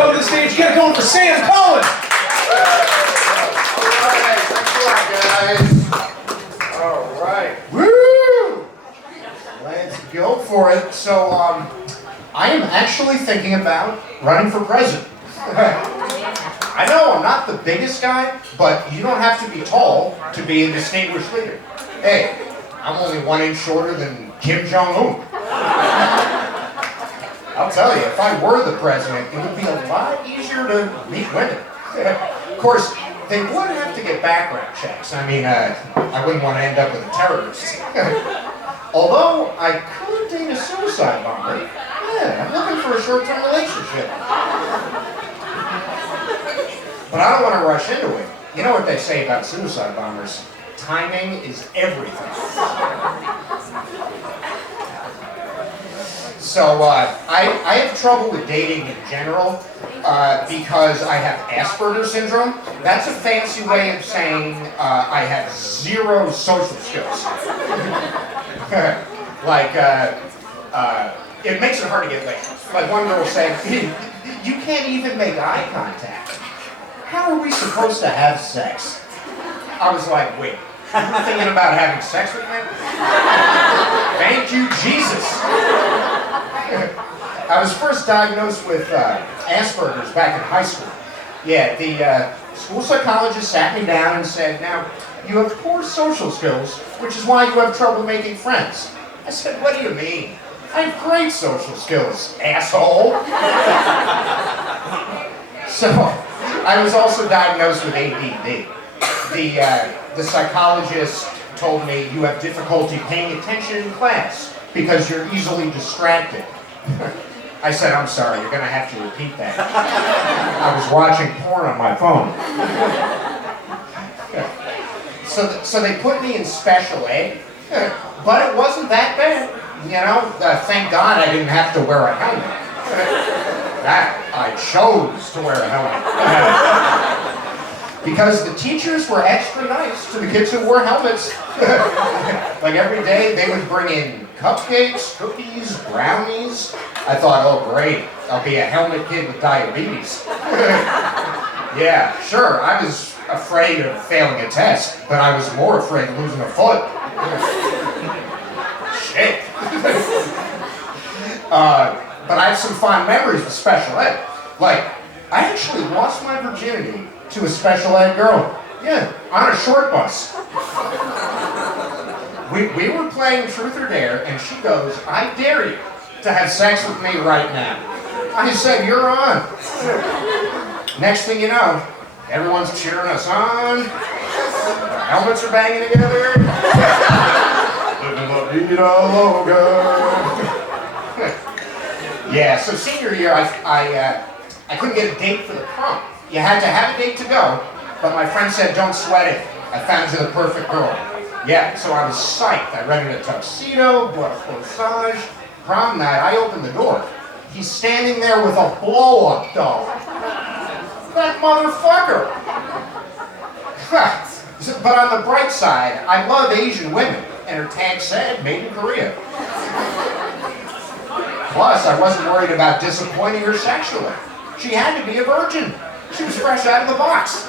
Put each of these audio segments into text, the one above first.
come to the stage. Get it going for Sam Cohen. All right. Woo! Let's go for it. So, I am actually thinking about running for president. I know I'm not the biggest guy, but you don't have to be tall to be a distinguished leader. Hey, I'm only 1 inch shorter than Kim Jong-un. I'll tell you, if I were the president, it would be a lot easier to meet women. Of course, they would have to get background checks. I mean, I wouldn't want to end up with a terrorist. Although, I could date a suicide bomber. Yeah, I'm looking for a short-term relationship. But I don't want to rush into it. You know what they say about suicide bombers? Timing is everything. So, I have trouble with dating in general because I have Asperger's syndrome. That's a fancy way of saying I have zero social skills. It makes it hard to get laid. Like one girl said, you can't even make eye contact. How are we supposed to have sex? I was like, wait, you were thinking about having sex with me? Thank you, Jesus. I was first diagnosed with Asperger's back in high school. Yeah, the school psychologist sat me down and said, now, you have poor social skills, which is why you have trouble making friends. I said, what do you mean? I have great social skills, asshole. So, I was also diagnosed with ADD. The psychologist told me you have difficulty paying attention in class because you're easily distracted. I said, I'm sorry, you're going to have to repeat that. I was watching porn on my phone. So they put me in special ed, but it wasn't that bad. You know, thank God I didn't have to wear a helmet. I chose to wear a helmet. Because the teachers were extra nice to the kids who wore helmets. Like every day they would bring in cupcakes, cookies, brownies. I thought, oh great, I'll be a helmet kid with diabetes. Yeah, sure, I was afraid of failing a test, but I was more afraid of losing a foot. Shit. But I have some fond memories of special ed. Like, I actually lost my virginity to a special ed girl. Yeah, on a short bus. We were playing Truth or Dare, and she goes, I dare you to have sex with me right now. I said, you're on. Next thing you know, everyone's cheering us on. Our helmets are banging together. Yeah, so senior year, I couldn't get a date for the prom. You had to have a date to go, but my friend said, don't sweat it. I found you the perfect girl. Yeah, so I was psyched. I rented a tuxedo, bought a corsage. Prom night, I opened the door. He's standing there with a blow-up doll. That motherfucker! But on the bright side, I love Asian women, and her tag said, made in Korea. Plus, I wasn't worried about disappointing her sexually. She had to be a virgin. She was fresh out of the box.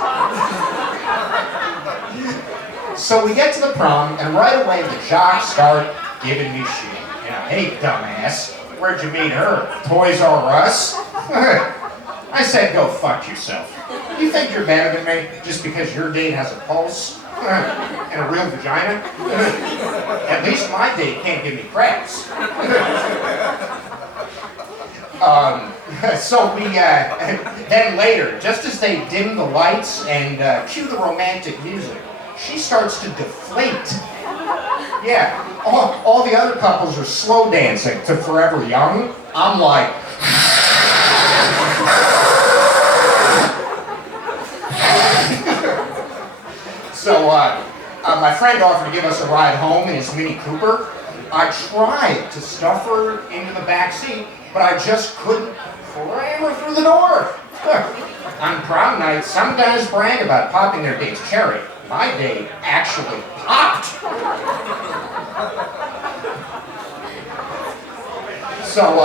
So we get to the prom, and right away the jocks start giving me shit. You know, hey, dumbass, where'd you meet her? Toys R Us? I said, go fuck yourself. You think you're better than me just because your date has a pulse and a real vagina? At least my date can't give me crabs. So we, then later, just as they dim the lights and cue the romantic music, she starts to deflate. Yeah, all the other couples are slow dancing to Forever Young. I'm like... So, my friend offered to give us a ride home in his Mini Cooper. I tried to stuff her into the back seat, but I just couldn't cram her through the door. On prom night, some guys brag about popping their date's cherry. My date actually popped. So,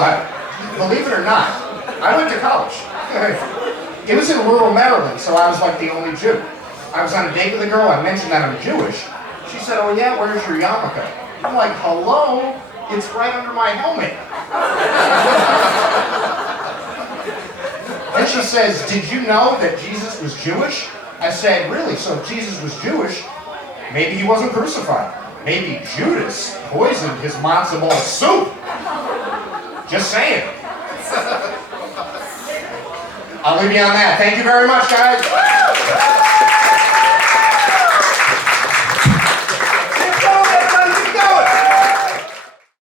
believe it or not, I went to college. It was in rural Maryland, so I was like the only Jew. I was on a date with a girl, I mentioned that I'm Jewish. She said, oh yeah, where's your yarmulke? I'm like, hello? It's right under my helmet. Then she says, did you know that Jesus was Jewish? I said, really? So if Jesus was Jewish, maybe he wasn't crucified. Maybe Judas poisoned his matzo ball soup. Just saying. I'll leave you on that. Thank you very much, guys.